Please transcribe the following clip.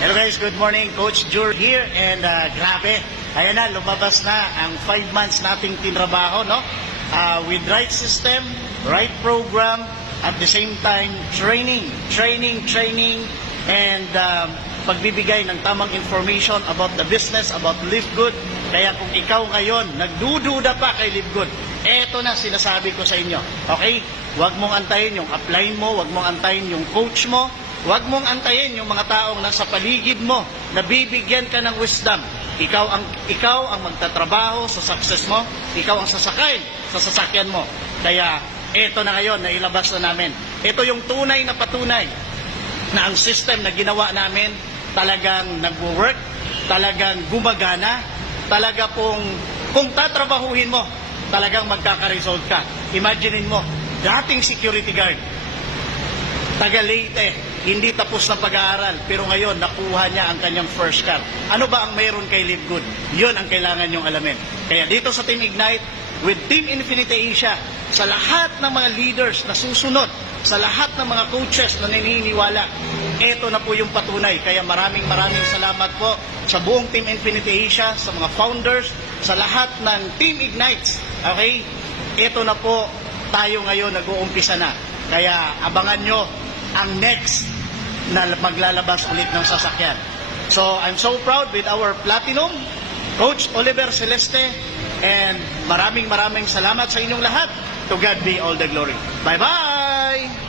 Hello guys, good morning. Coach Jur here and grabe, ayan na, lumabas na ang 5 months nating tinrabaho, no? With right system, right program, at the same time, training, and pagbibigay ng tamang information about the business, about Live Good. Kaya kung ikaw ngayon, nagdududa pa kay Live Good, eto na sinasabi ko sa inyo. Okay? Huwag mong antayin yung upline mo, huwag mong antayin yung coach mo, huwag mong antayin yung mga taong nasa paligid mo na bibigyan ka ng wisdom. Ikaw ang magtatrabaho sa success mo, ikaw ang sasakay sa sasakyan mo. Kaya eto na ngayon, nailabas na namin. Ito yung tunay na patunay na ang system na ginawa namin talagang nagwo-work, talagang gumagana, talaga pong kung tatrabahuhin mo, talagang magkaka-result ka. Imaginein mo, dating security guard, taga Leyte, hindi tapos na pag-aaral, pero ngayon nakuha niya ang kanyang first car. Ano ba ang mayroon kay Live Good? Yun ang kailangan niyong alamin. Kaya dito sa Team Ignite, with Team Infinity Asia, sa lahat ng mga leaders na susunod, sa lahat ng mga coaches na naniniwala, ito na po yung patunay. Kaya maraming salamat po sa buong Team Infinity Asia, sa mga founders, sa lahat ng Team Ignites. Okay? Ito na po, tayo ngayon nag-uumpisa na. Kaya abangan nyo ang next na maglalabas ulit ng sasakyan. So, I'm so proud with our Platinum, Coach Oliver Celeste, and maraming salamat sa inyong lahat. To God be all the glory. Bye-bye!